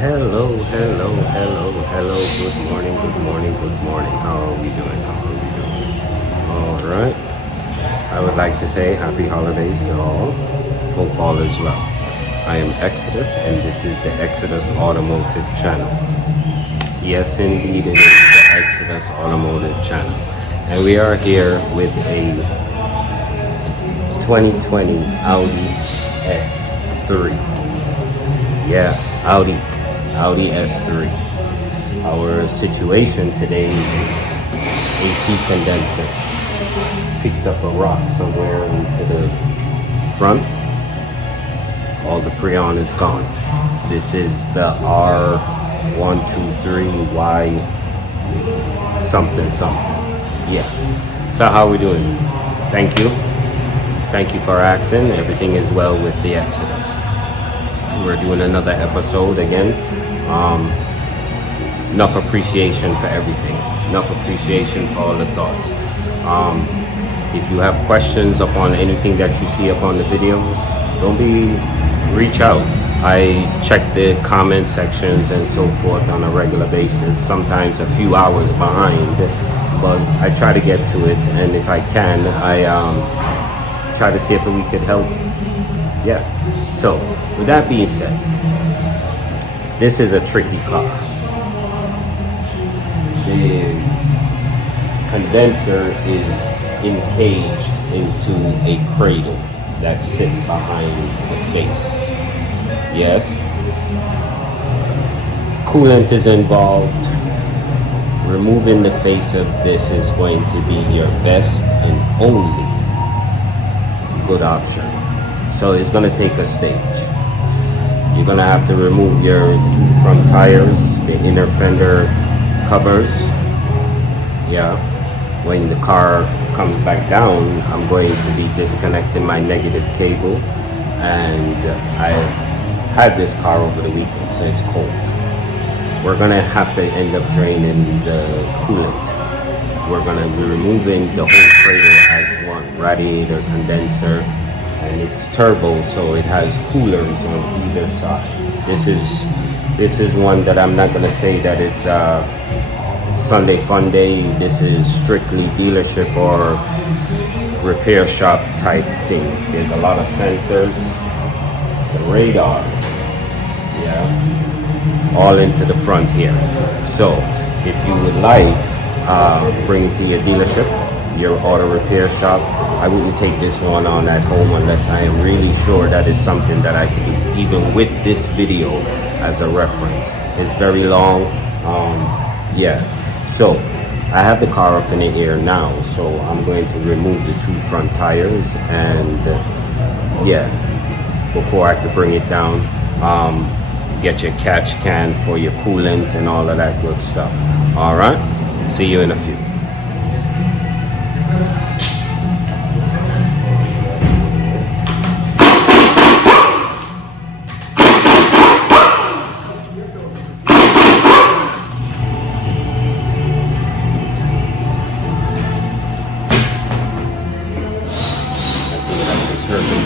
Hello, hello, hello, hello. Good morning, good morning, good morning. How are we doing? How are we doing? All right. I would like to say happy holidays to all. Hope all is well. I am Exodus, and this is the Exodus Automotive channel. Yes, indeed, it is the Exodus Automotive channel. And we are here with a 2020 Audi S3. Yeah, Audi S3. Our situation today is AC condenser. Picked up a rock somewhere into the front. All the Freon is gone. This is the R123Y something something. Yeah. So how we doing? Thank you. Thank you for asking. Everything is well with the Exodus. We're doing another episode again. Enough appreciation for everything. Enough appreciation for all the thoughts. If you have questions upon anything that you see upon the videos, reach out. I check the comment sections and so forth on a regular basis, sometimes a few hours behind, but I try to get to it, and if I can, I try to see if we could help. Yeah. So, with that being said, this is a tricky car. The condenser is encaged into a cradle that sits behind the face. Yes. Coolant is involved. Removing the face of this is going to be your best and only good option. So it's going to take a stage. You're going to have to remove your front tires, the inner fender covers. Yeah. When the car comes back down, I'm going to be disconnecting my negative cable. And I had this car over the weekend, so it's cold. We're going to have to end up draining the coolant. We're going to be removing the whole cradle as one, radiator, condenser, and it's turbo, so it has coolers on either side. This is one that I'm not going to say that it's Sunday fun day. This is strictly dealership or repair shop type thing. There's a lot of sensors, the radar, yeah, all into the front here. So if you would like, bring it to your dealership, your auto repair shop. I wouldn't take this one on at home unless I am really sure that is something that I can do, even with this video as a reference. It's very long. Yeah. So I have the car up in the air now, so I'm going to remove the two front tires, and yeah, before I could bring it down, get your catch can for your coolant and all of that good stuff. All right, see you in a few.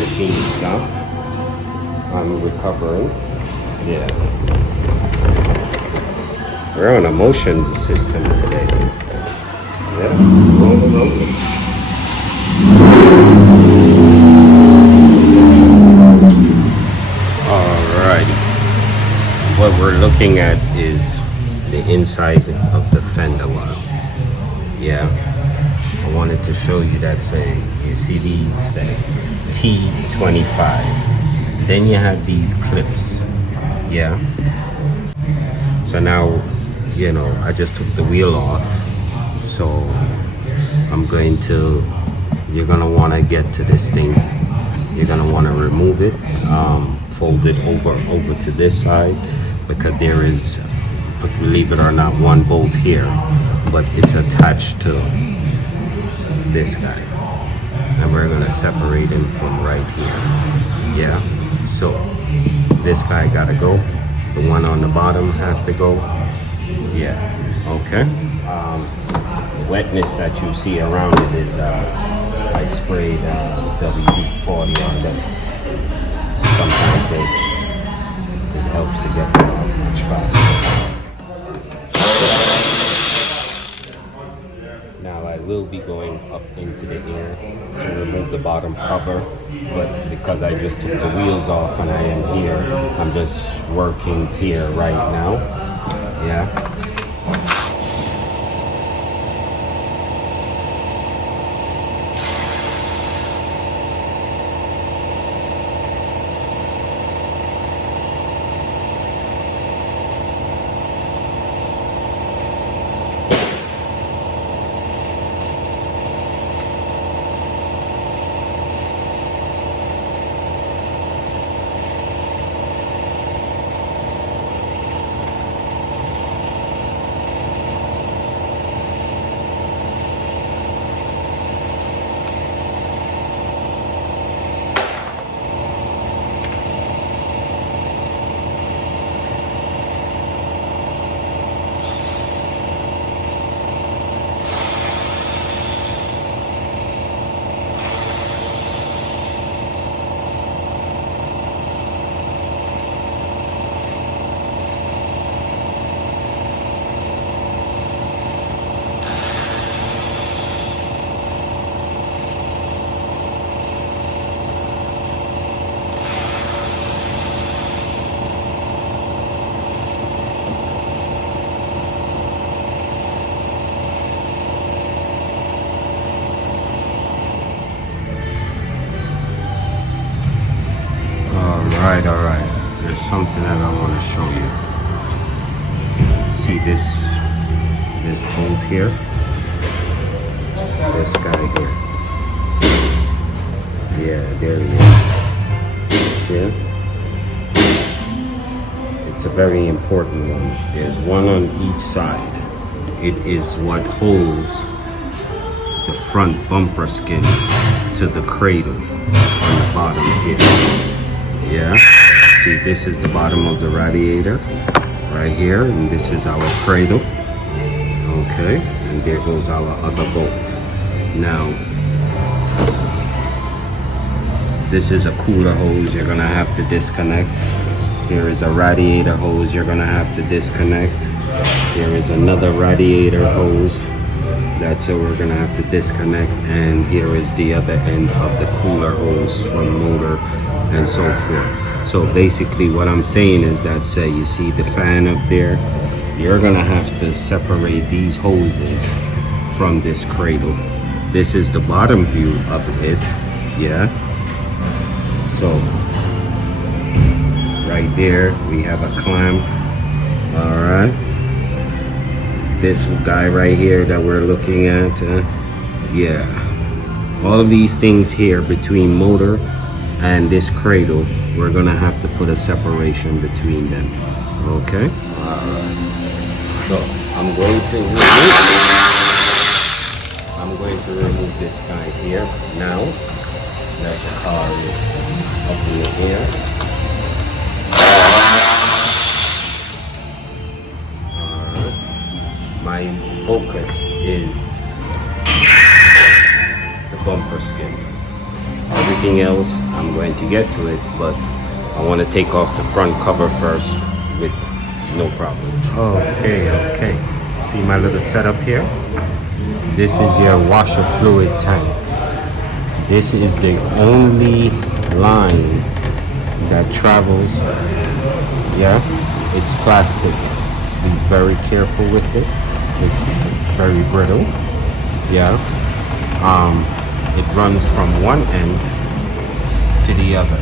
Machine stop. I'm recovering. Yeah. We're on a motion system today. Yeah. Rolling over. Alrighty. What we're looking at is the inside of the fender well. Yeah. I wanted to show you that. You see these T25. Then you have these clips. Yeah. So now, I just took the wheel off. So you're gonna want to get to this thing. You're gonna want to remove it, fold it over to this side, because there is, believe it or not, one bolt here, but it's attached to this guy, and we're gonna separate him from right here. Yeah. So this guy gotta go. The one on the bottom has to go. Yeah. Okay. The wetness that you see around it is I sprayed WD-40 on them. Sometimes they helps to get them out much faster. Now I will be going up into the air to remove the bottom cover, but because I just took the wheels off and I am here, I'm just working here right now. Yeah. All right. There's something that I want to show you. See this bolt here? This guy here. Yeah, there he is. See it? It's a very important one. There's one on each side. It is what holds the front bumper skin to the cradle on the bottom here. Yeah, see, this is the bottom of the radiator right here, and this is our cradle. Okay, and there goes our other bolt. Now, this is a cooler hose you're gonna have to disconnect. Here is a radiator hose you're gonna have to disconnect. Here is another radiator hose that's what we're gonna have to disconnect, and here is the other end of the cooler hose from the motor and so forth. So basically what I'm saying is that, say you see the fan up there, you're gonna have to separate these hoses from this cradle. This is the bottom view of it, yeah. So right there we have a clamp. All right, this guy right here that we're looking at, yeah, all of these things here between motor and this cradle, we're gonna have to put a separation between them. Okay. All right. So I'm going to remove this guy here now that the car is up in the air. My focus is the bumper skin. Everything else, I'm going to get to it, but I want to take off the front cover first with no problem. Okay. See my little setup here? This is your washer fluid tank. This is the only line that travels. Yeah, it's plastic. Be very careful with it. It's very brittle. Yeah. It runs from one end to the other.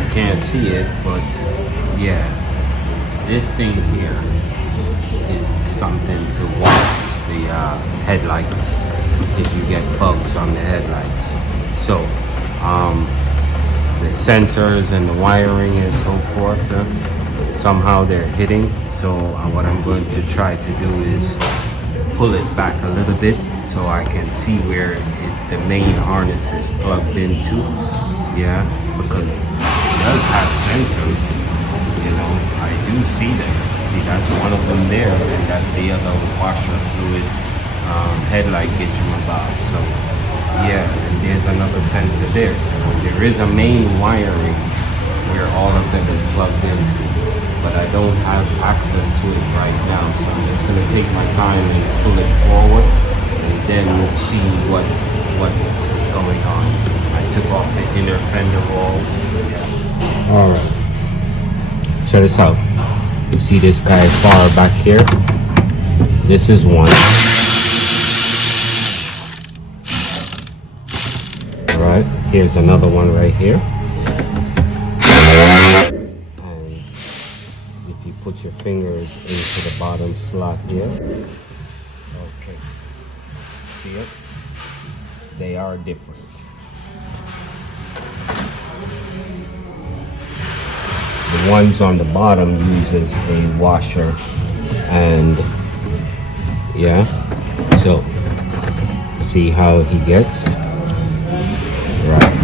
You can't see it, but yeah, this thing here is something to wash the headlights if you get bugs on the headlights. So the sensors and the wiring and so forth, somehow they're hitting. So what I'm going to try to do is pull it back a little bit so I can see where the main harness is plugged into. Yeah, because it does have sensors, you know, I do see them. See, that's one of them there, and that's the other washer fluid headlight about. So yeah, and there's another sensor there. So there is a main wiring where all of them is plugged into. but I don't have access to it right now, so I'm just going to take my time and pull it forward, and then we'll see what is going on. I took off the inner fender walls. All right, check this out. You see this guy far back here? This is one. All right, here's another one right here. And if you put your fingers into the bottom slot here, okay, see it? They are different. The ones on the bottom uses a washer, and yeah, so see how he gets right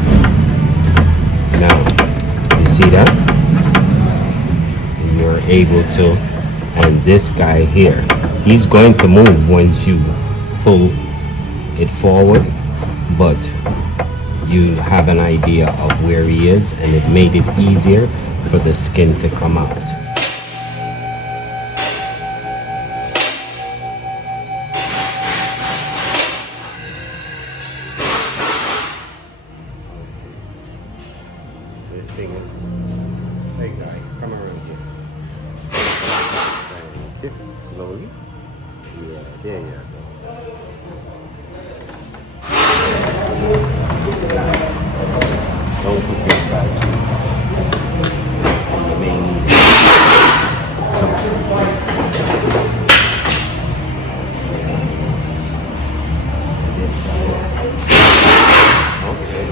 now. You see that? You're able to, and this guy here, he's going to move once you pull it forward, but you have an idea of where he is, and it made it easier for the skin to come out. This thing is, hey guy, come around here. Thank you. Slowly. Yeah, there you go. Don't put this guy too far from the main needle. So, this side. Okay.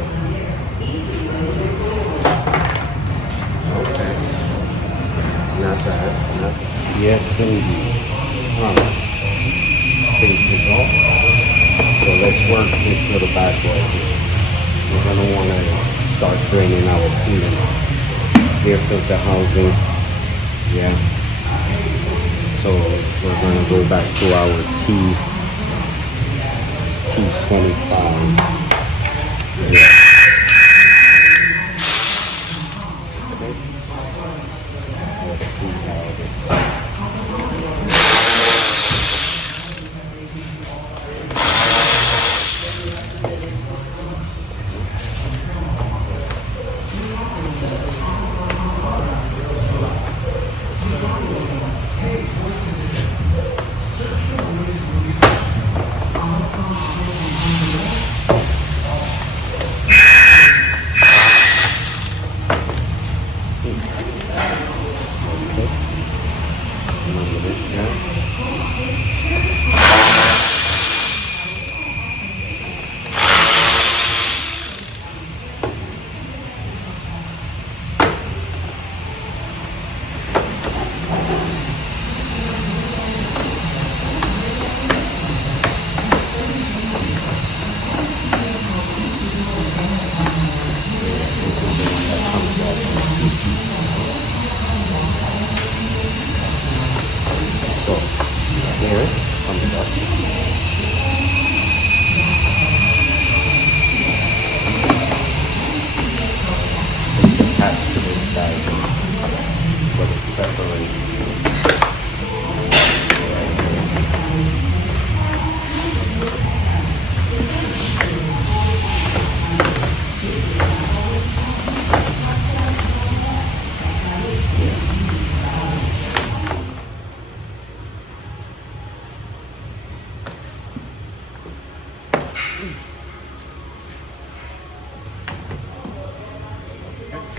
Okay. Not bad. Not bad. Yes, indeed. Alright. Take this off. So let's work this little bad boy here. We're going to want to start draining our coolant. Air filter housing. Yeah. So we're going to go back to our T25. Yeah. Okay. Let's see how this.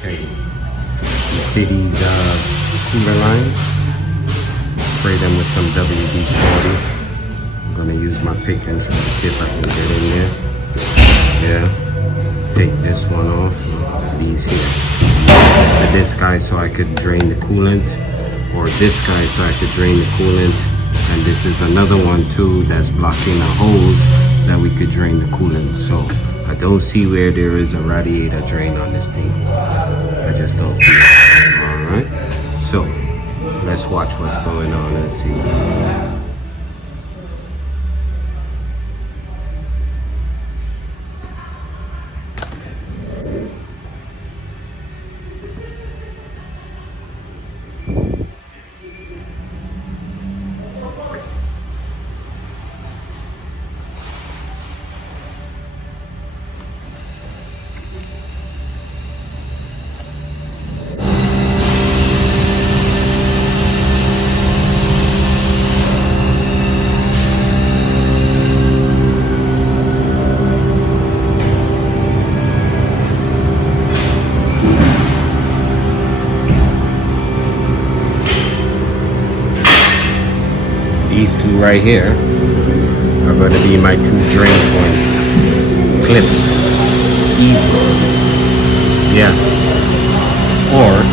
Okay, you see these cooler lines? Spray them with some WD-40. I'm gonna use my pick and try to see if I can get in there. Yeah, take this one off, these here. For this guy so I could drain the coolant, or this guy so I could drain the coolant. And this is another one too that's blocking the holes that we could drain the coolant. So I don't see where there is a radiator drain on this thing. I just don't see it. Alright, so let's watch what's going on and see. these two right here are going to be my two drain points. Clips. Easy. Yeah. Or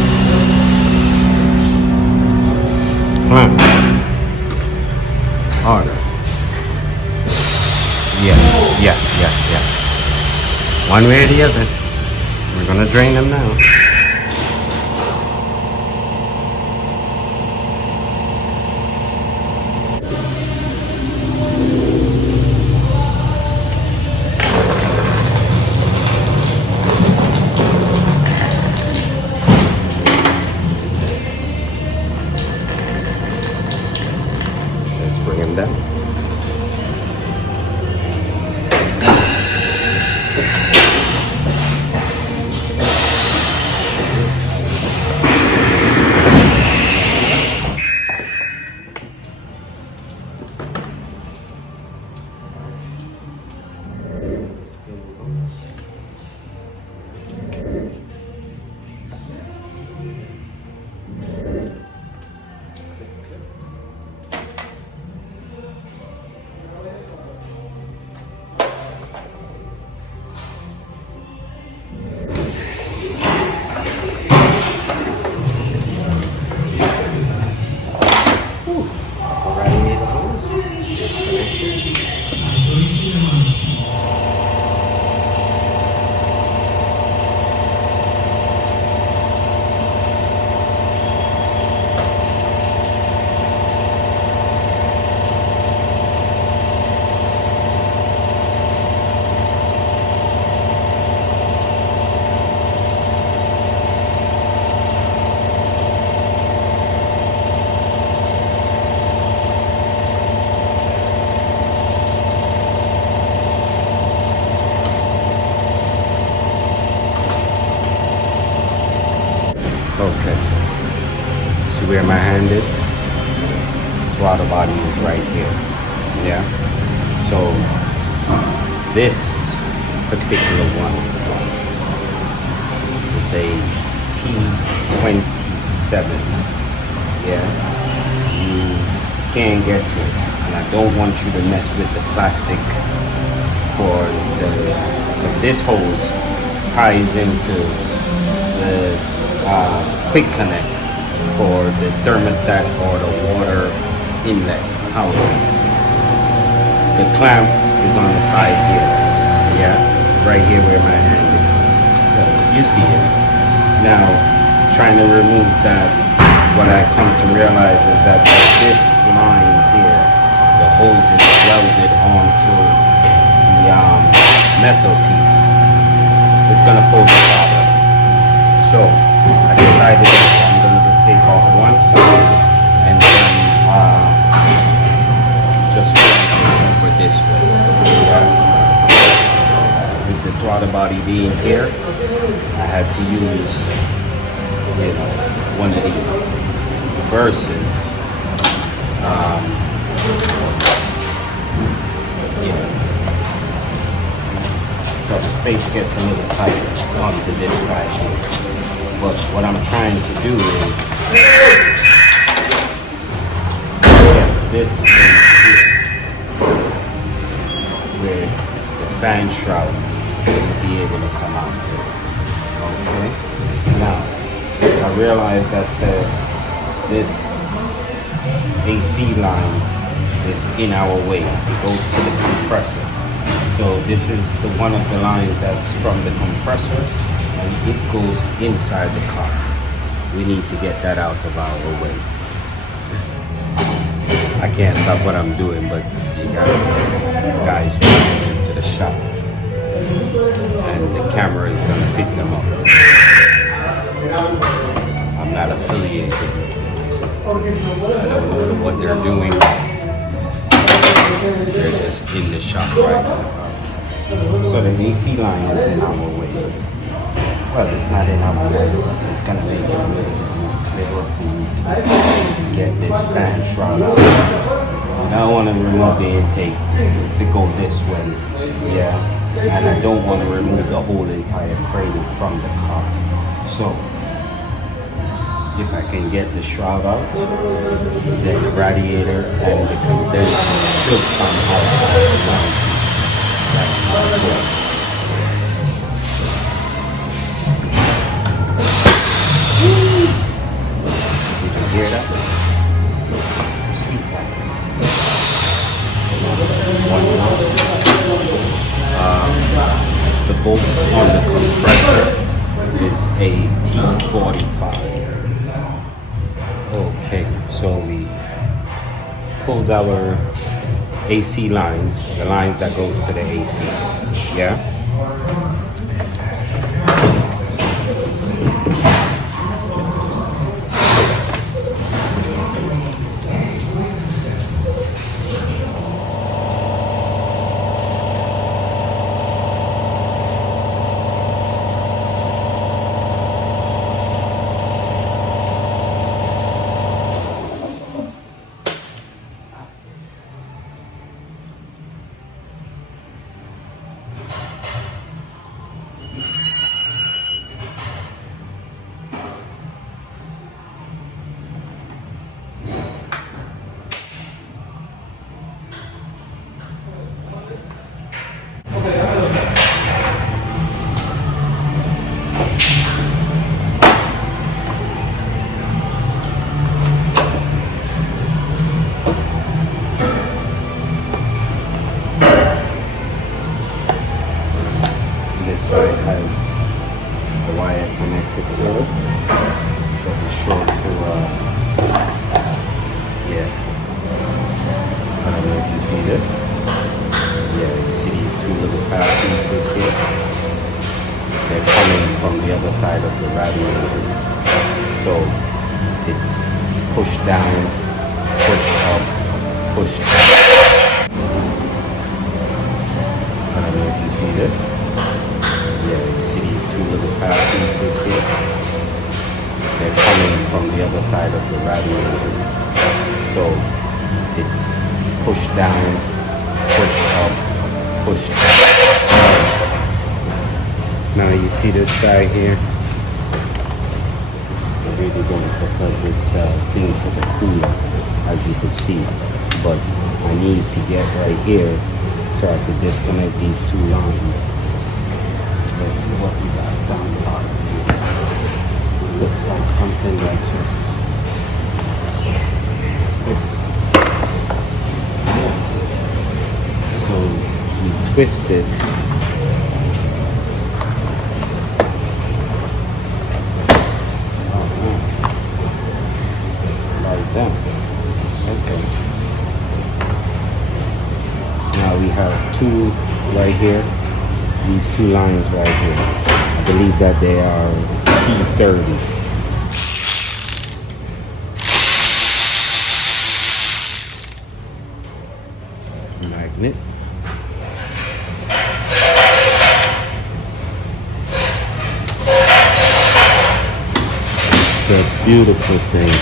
harder. Yeah. One way or the other. We're gonna drain them now. Let's bring them down. Okay. See where my hand is? Throttle body is right here. Yeah. So this particular one is a T27. Yeah. You can't get to it, and I don't want you to mess with the plastic for this hose ties into the quick connect for the thermostat or the water inlet housing. The clamp is on the side here, yeah, right here where my hand is. So you see it. Now, trying to remove that, what I come to realize is that this line here, the hose is welded onto the metal piece. It's gonna pose a problem. So I decided that I'm going to just take off one side and then just flip it over this way. Yeah. With the throttle body being here, I had to use, one of these versus, so the space gets a little tighter onto this side here. But what I'm trying to do is get this space here where the fan shroud will be able to come out. Okay. Now I realize that this AC line is in our way. It goes to the compressor. So this is one of the lines that's from the compressor, and it goes inside the car. We need to get that out of our way. I can't stop what I'm doing, but you got guys running into the shop, and the camera is going to pick them up. I'm not affiliated with them. I don't know what they're doing. They're just in the shop right now. So the AC line is in our way. Well, it's not in our way. It's going to make it a little bit more clearer for you to get this fan shroud out. And I want to remove the intake to go this way. Yeah. And I don't want to remove the whole entire cradle from the car. So If I can get the shroud out, then the radiator and the condenser should come out as one piece. That's my goal. Did you hear that? Sweet one. The bolt on the compressor is a T45. Okay, so we pulled our AC lines, the lines that goes to the AC. Yeah. This side has a wire connected to it, so be sure to, yeah, I don't know if you see this, yeah, you see these two little tab pieces here, they're coming from the other side of the radiator, so it's pushed down, pushed up, pushed up. I don't know if you see this. Yeah, you see these two little tab pieces here? They're coming from the other side of the radiator. So it's pushed down, pushed up, pushed up. Now you see this guy here? I really don't because it's a thing for the cooler, as you can see. But I need to get right here so I could disconnect these two lines. Let's see what we got down the bottom here. Looks like something that just twists. So we twist it. Like that. Okay. Now we have two right here. These two lines right here. I believe that they are T30. Magnet. It's a beautiful thing.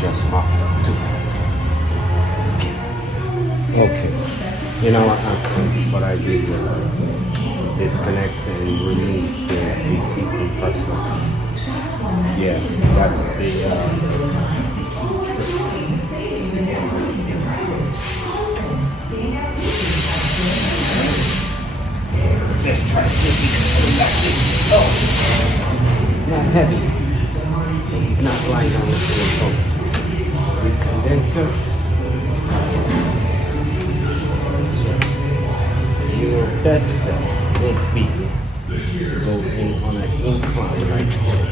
just mopped up too. Okay. In our actions, what I did was disconnect and remove the AC compressor. Yeah, that's the let's try to see if we can pull back this. Oh, it's not heavy. It's not lying on the floor. The condenser. So your best bet would be to go in on an incline like this.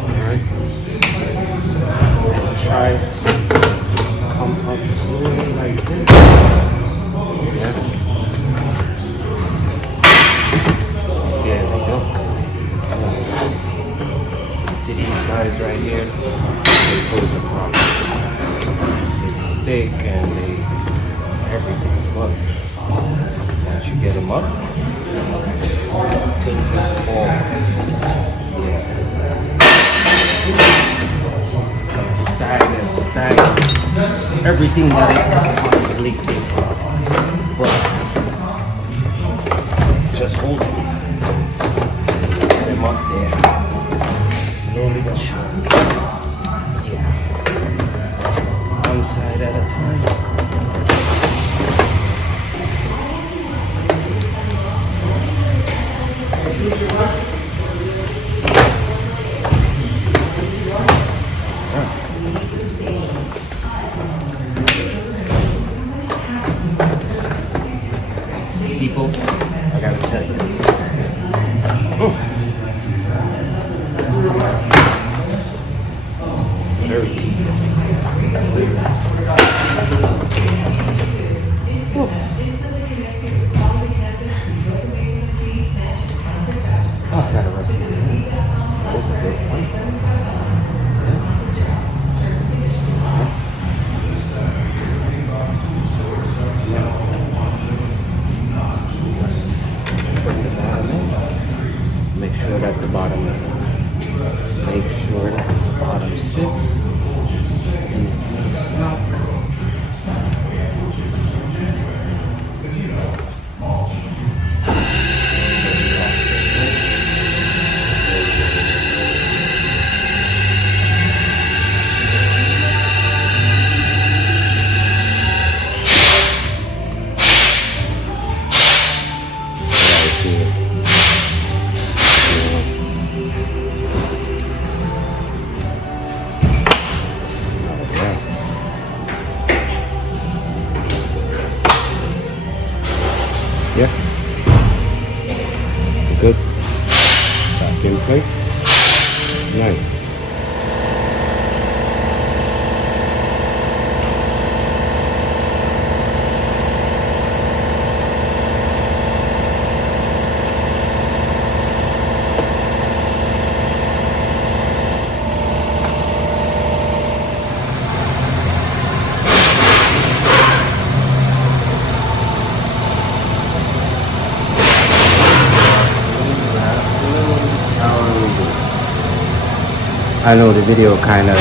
Alright. Let's try come up slowly like this. Yeah. There we go. See these guys right here? They pose a problem. They stick and they everything. But once you get them up, things will fall. Yeah. It's gonna stagger everything that it can possibly do. But just hold it. Get them up there. Slowly but surely. Yeah. One side at a time. People, I gotta tell you. Very tedious. Oh, I gotta rest. That was a good one. Make sure that the bottom is on. Make sure that the bottom sits and it's not snap. Yeah. Good. Back in place. Nice. I know the video kind of,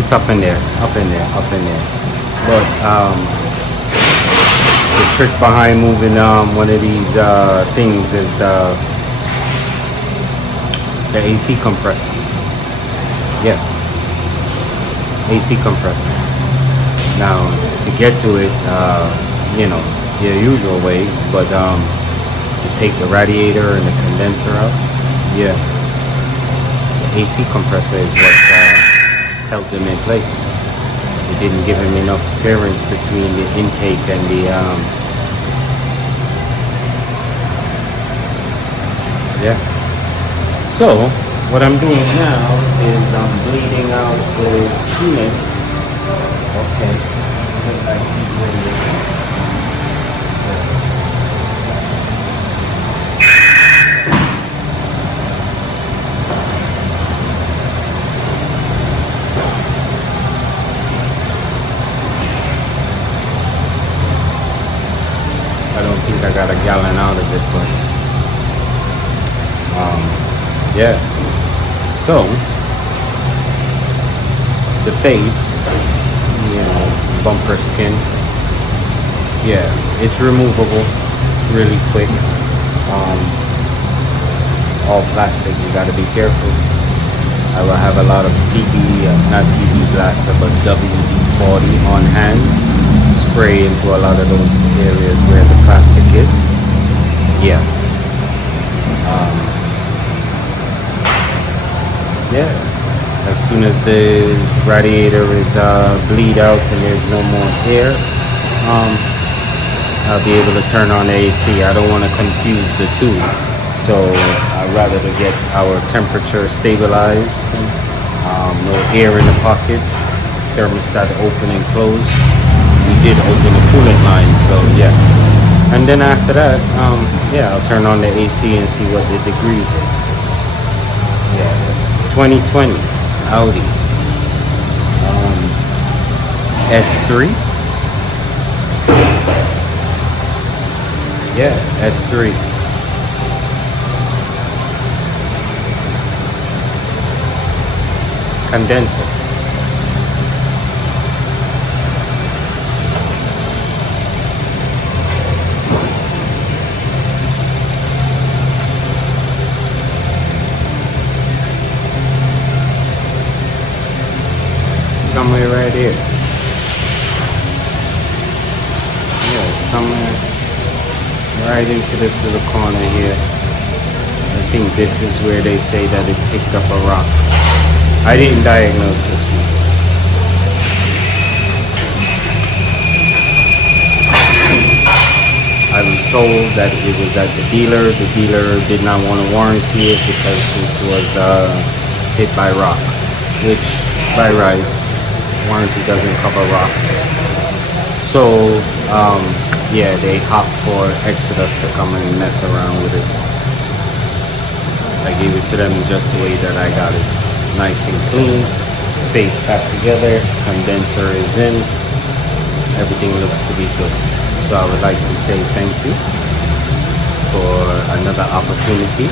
it's up in there. But the trick behind moving one of these things is the AC compressor. Yeah, AC compressor. Now to get to it, you know, the usual way, but to take the radiator and the condenser out, yeah. AC compressor is what held them in place. It didn't give him enough clearance between the intake and the yeah. So what I'm doing now is I'm bleeding out the coolant. Okay. I got a gallon out of it, but yeah. So the face, you know, bumper skin, yeah, it's removable really quick. All plastic, you got to be careful. I will have a lot of not PB blaster, but WD-40 on hand. Spray into a lot of those areas where the plastic is. Yeah. Yeah. As soon as the radiator is bleed out and there's no more air, I'll be able to turn on the AC. I don't want to confuse the two. So I'd rather to get our temperature stabilized, no air in the pockets, thermostat open and close. We did open the coolant line, so yeah. And then after that, yeah, I'll turn on the AC and see what the degrees is. Yeah, 2020 Audi S3. Yeah, S3. Condenser. Somewhere right here. Yeah, somewhere right into this little corner here. I think this is where they say that it picked up a rock. I didn't diagnose this one. I was told that it was at the dealer. The dealer did not want to warranty it because it was hit by rock, which by right, warranty doesn't cover rocks. So yeah, they hopped for Exodus to come and mess around with it. I gave it to them just the way that I got it. Nice and clean, face back together, condenser is in, everything looks to be good. So I would like to say thank you for another opportunity.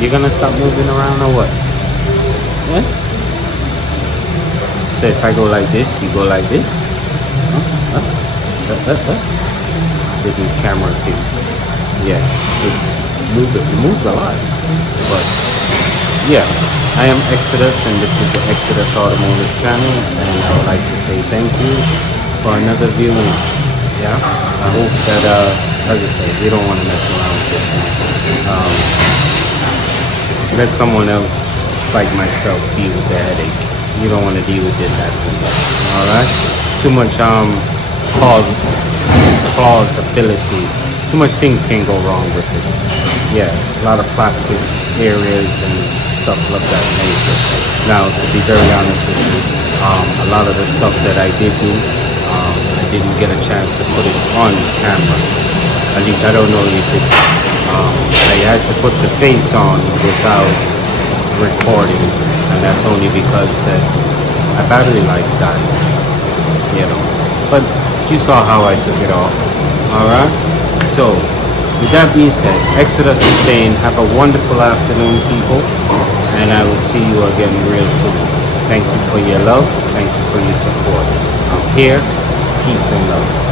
You're gonna stop moving around or what? Yeah? So if I go like this, you go like this? With the camera too. Yeah, it's moving. It moves a lot. But yeah, I am Exodus and this is the Exodus Automotive channel, and I would like to say thank you for another viewing. Yeah, I hope that as I say, we don't want to mess around with this one. Let someone else like myself deal with the headache. You don't want to deal with this at home. Alright? Too much plausibility. Too much things can go wrong with it. Yeah, a lot of plastic areas and stuff like that nature. Now, to be very honest with you, a lot of the stuff that I did do, I didn't get a chance to put it on camera. At least I don't know if it. I had to put the face on without recording, and that's only because my battery life died. You know, but you saw how I took it off. All right. So, with that being said, Exodus is saying, have a wonderful afternoon, people, and I will see you again real soon. Thank you for your love. Thank you for your support. I'm here. Peace and love.